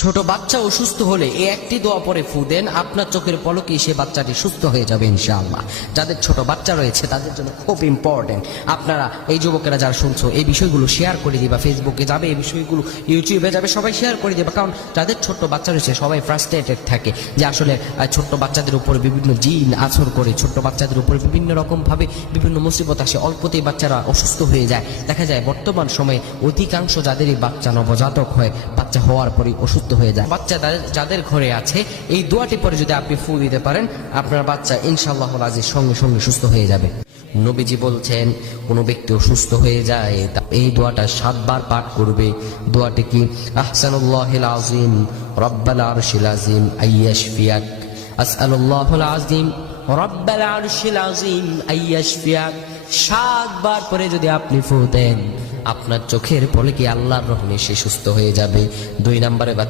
ছোট বাচ্চা অসুস্থ হলে এই একটি দোয়া পরে ফু দেন, আপনার চোখের পলকেই সে বাচ্চাটি সুস্থ হয়ে যাবে ইনশাআল্লাহ। যাদের ছোট বাচ্চা রয়েছে তাদের জন্য খুব ইম্পর্টেন্ট। আপনারা এই যুবকেরা যারা শুনছো এই বিষয়গুলো শেয়ার করে দিবা, ফেসবুকে যাবে এই বিষয়গুলো, ইউটিউবে যাবে, সবাই শেয়ার করে দিবা। কারণ যাদের ছোট্ট বাচ্চা রয়েছে সবাই ফ্রাস্ট্রেটেড থাকে যে আসলে ছোট্ট বাচ্চাদের উপরে বিভিন্ন জিন আছর করে, ছোট্ট বাচ্চাদের উপরে বিভিন্ন রকম ভাবে বিভিন্ন মুসিবত আসে, অল্পতেই বাচ্চারা অসুস্থ হয়ে যায়। দেখা যায় বর্তমান সময়ে অধিকাংশ যাদেরই বাচ্চা নবজাতক হয়, বাচ্চা হওয়ার পরই অসুস্থ হয়ে যায়। বাচ্চা যাদের ঘরে আছে এই দোয়াটি পরে যদি আপনি ফু দিতে পারেন, আপনার বাচ্চা ইনশাআল্লাহ আজিজ সঙ্গে সঙ্গে সুস্থ হয়ে যাবে। নবীজি বলছেন কোনো ব্যক্তি অসুস্থ হয়ে যায় এই দোয়াটা 7 বার পাঠ করবে। দোয়াটি কি? আহসানুল্লাহিল আযীম রব্বাল আরশিল আযীম আইয়াশফিয়াক, আসআলুল্লাহুল আযীম রব্বাল আরশিল আযীম আইয়াশফিয়াক। 7 বার পরে যদি আপনি ফু দেন, আপনার চোখের পলকে আল্লাহর রহমে সে সুস্থ হয়ে যাবে। 2 নম্বরে